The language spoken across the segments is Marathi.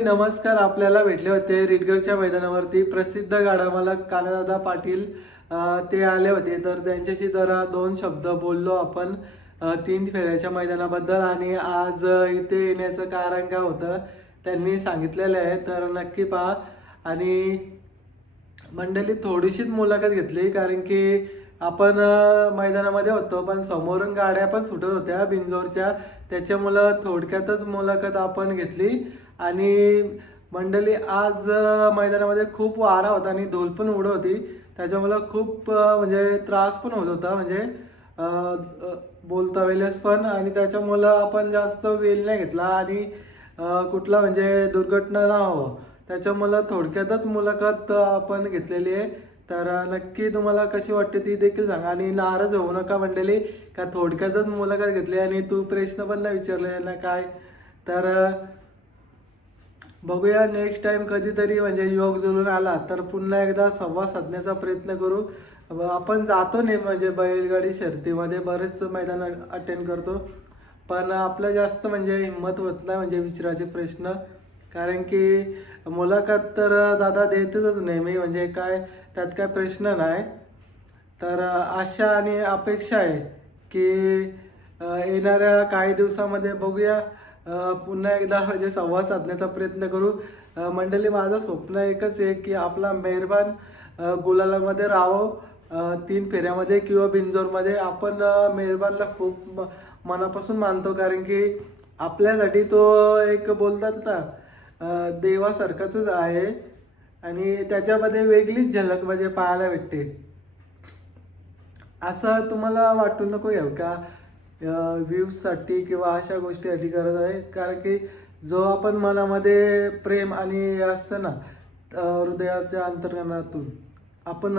नमस्कार. आपल्याला भेटले होते रिडगरच्या मैदानावरती प्रसिद्ध गाडा मालक कानादादा पाटील. ते आले होते, तर त्यांच्याशी जरा दोन शब्द बोललो आपण 3 फेऱ्याच्या मैदानाबद्दल. आणि आज इथे येण्याचं कारण काय होतं त्यांनी सांगितलेलं आहे, तर नक्की पहा. आणि मंडळी थोडीशीच मुलाखत घेतली, कारण की आपण मैदानामध्ये होतो पण समोरून गाड्या पण सुटत होत्या बिंजोरच्या, त्याच्यामुळं थोडक्यातच मुलाखत आपण घेतली. आणि मंडळी आज मैदानामध्ये खूप वारा होता आणि धूळ पण उडत होती, त्याच्यामुळं खूप म्हणजे त्रास पण होत होता, म्हणजे बोलता वेळेस पण. आणि त्याच्यामुळं आपण जास्त वेळ नाही घेतला आणि कुठला म्हणजे दुर्घटना ना हो, त्याच्यामुळं थोडक्यातच मुलाखत आपण घेतलेली आहे. तर नक्की तुम्हाला कशी वाटते ती देखील सांगा. आणि नाराज होऊ नका मंडळी, का थोडक्यातच मुलाखत घेतली आणि तू प्रश्न पण नाही विचारले ना काय. तर बघूया नेक्स्ट टाइम कधीतरी म्हणजे योग जुळून आला तर पुन्हा एकदा संवाद साधण्याचा प्रयत्न करू. आपण जातो नाही म्हणजे बैलगाडी शर्यतीमध्ये बरेच मैदान अटेंड करतो, पण आपलं जास्त म्हणजे हिंमत होत नाही म्हणजे विचारायचे प्रश्न, कारण की मुलाखत तर दादा देतच नेहमी, म्हणजे काय त्यात काय प्रश्न नाही. तर आशा आणि अपेक्षा आहे की येणाऱ्या काही दिवसामध्ये बघूया पुन्हा एकदा म्हणजे संवाद साधण्याचा प्रयत्न करू. मंडळी माझं स्वप्न एकच आहे की आपला मेहरबान गुलालामध्ये राहावं 3 फेऱ्यामध्ये किंवा बिंजोरमध्ये. आपण मेहरबानला खूप मनापासून मानतो, कारण की आपल्यासाठी तो एक बोलतात ना देवासारखाच आहे. आणि त्याच्यामध्ये वेगळीच झलक म्हणजे पाहायला भेटते. असं तुम्हाला वाटू नको येऊ का व्ह्यूजसाठी किंवा अशा गोष्टीसाठी करत आहे, कारण की जो आपण मनामध्ये प्रेम आणि असतं ना हृदयाच्या अंतर्गतातून आपण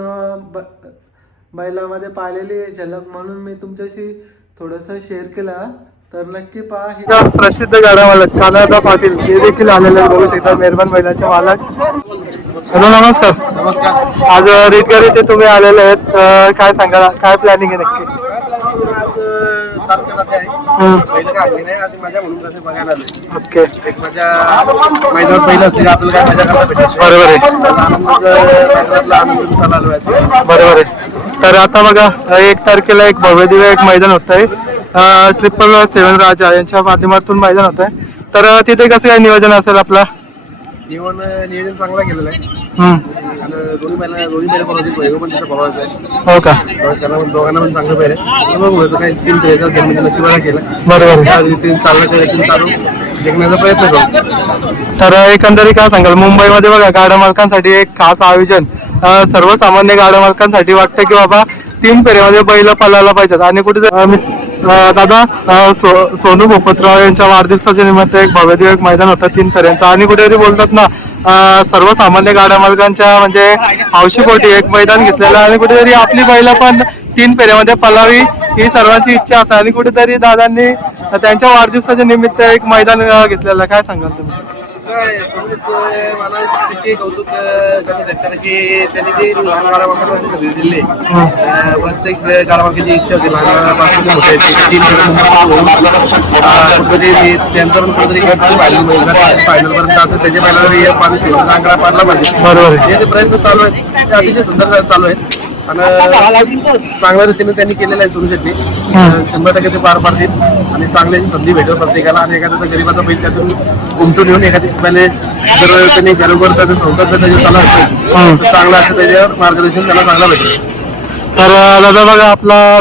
बैलामध्ये पाहिलेली झलक, म्हणून मी तुमच्याशी थोडंसं शेअर केला. तर नक्की पहा. प्रसिद्ध गाडा मालक कानादादा पाटील हे देखील आलेले बघू शकता, मेहरबान बैलाचे मालक. हॅलो, नमस्कार. नमस्कार. आज रिडगर इथे तुम्ही आलेले आहेत, काय सांगा, काय प्लॅनिंग आहे नक्की? पहिलं काय आणली नाही, आज माझ्या म्हणून कसं बघायला आलोय. ओके, एक माझ्या मैदानात पहिलं असते आपल्याला काय मजा करायला भेटत. बरोबर आहे, मैदानातला आनंद लुटायला आलो याचा. बरोबर आहे. तर आता बघा 1 तारखेला एक भव्य दिव्य एक मैदान होत आहे, 777 राजा यांच्या माध्यमातून मैदान होत आहे. तर तिथे कसं काय नियोजन असेल आपला? नियोजन चांगला केलेलं आहे. दोन्ही बैल पळवायचे, पण तिथं पळवायचं आहे. हो का? त्यांना पण दोघांना पण चांगलं बैल आहे. मग काही 3 फेऱ्याचा गेम म्हणजे नशिबाला केला. बरोबर आहे. 3 चाललं तर 3 चालू जिंकण्याचा प्रयत्न करू. तर एकंदरीत काय सांगाल, मुंबईमध्ये बघा गाड्या मालकांसाठी एक खास आयोजन, सर्वसामान्य गाड्या मालकांसाठी वाटतं की बाबा 3 फेऱ्यामध्ये बैल पळायला पाहिजेत. आणि कुठे दादा सोनू भोपतराव यांच्या वाढदिवसाच्या निमित्त एक भव्य दिव्य एक मैदान होतं 3 फेऱ्यांचं, आणि कुठेतरी बोलतात ना सर्वसामान्य गाड्या मालकांच्या म्हणजे हौशीपोटी एक मैदान घेतलेलं, आणि कुठेतरी आपली बैल पण 3 फेऱ्यामध्ये पळावी ही सर्वांची इच्छा असते. आणि कुठेतरी दादांनी त्यांच्या वाढदिवसाच्या निमित्त एक मैदान घेतलेलं, काय सांगाल तुम्ही? मला तितके कौतुक कारण की त्यांनी जी लहान गाड्या संधी दिली, प्रत्येक गाड्या इच्छा होती लहान त्यांचं पण कुठेतरी फायनल पर्यंत असं त्याच्या पहिला पाणी आकडा पाडला पाहिजे. बरोबर, हे प्रयत्न चालू आहेत, ते अतिशय सुंदर चालू आहेत आणि चांगल्या रीतीने त्यांनी केलेलं आहे. सुरू शेट्टी 100% ते पार पाडतील आणि चांगल्याची संधी भेटेल प्रत्येकाला. आणि एखाद्या गरीबाचा बैल त्यातून उमटून येऊन एखादी पहिले जर त्यांनी बरोबर त्याचा संसार त्याच्या चालू असेल तर चांगलं असेल, त्याच्यावर मार्गदर्शन त्याला चांगलं भेटेल. तर दादा बघा आपला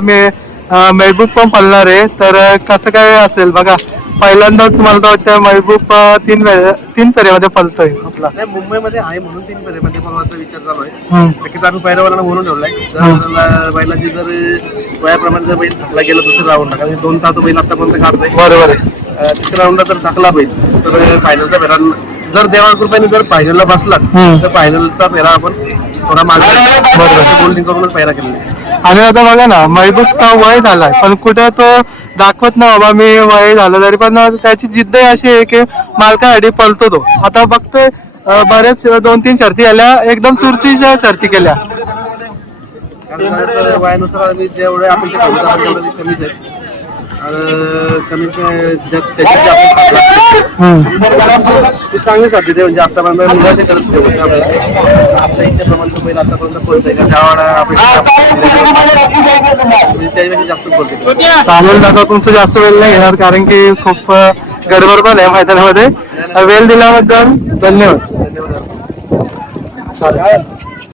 महबूब पण पळणार आहे, तर कसं काय असेल बघा, पहिल्यांदाच मला वाटतं महबूब 3 फेऱ्यामध्ये पळतोय आपला. नाही, मुंबईमध्ये आहे म्हणून 3 फेऱ्यामध्ये पळवायचा विचार चालू आहे. शक्यतो आम्ही पहिल्यावाला म्हणून ठेवलाय, जर बैलाची जर वयाप्रमाणे जर बैल थकला गेला दुसरं राऊंडला, कारण 2 तास बैल आतापर्यंत काढतोय. बरोबर आहे. तिसऱ्या राऊंडला जर थकला बैल तर फायनलचा फेरा जर देवा कृपेने जर फायनलला बसला तर फायनलचा फेरा आपण थोडा मागे बोलिंग करूनच फेरा केलेला. आणि आता बघा ना महबूबचा वय झालाय, पण कुठे तो दाखवत ना बाबा मी वय झालं तरी, पण त्याची जिद्द अशी आहे की मालकासाठी पळतो तो. आता बघतोय बरेच 2-3 शर्ती आल्या, एकदम चुरचीच्या शर्ती केल्या. कारण वयानुसार आम्ही जेवढे अपेक्षा ठेवतो तेवढे कमीच आहे. कमीत त्याची जी आपण साथ लागते, ती चांगली साथ देते. म्हणजे आतापर्यंत निराशा करत नाही म्हणजे आपल्या इच्छेप्रमाणे बैल आतापर्यंत पळतोय का ज्या म्हणजे त्याच्यापेक्षा जास्तच बोलते. चालेल दादा, तुमचं जास्त वेळ नाही घेणार कारण की खूप गडबड पण आहे मैदानामध्ये. वेळ दिल्याबद्दल धन्यवाद. धन्यवाद. चालेल.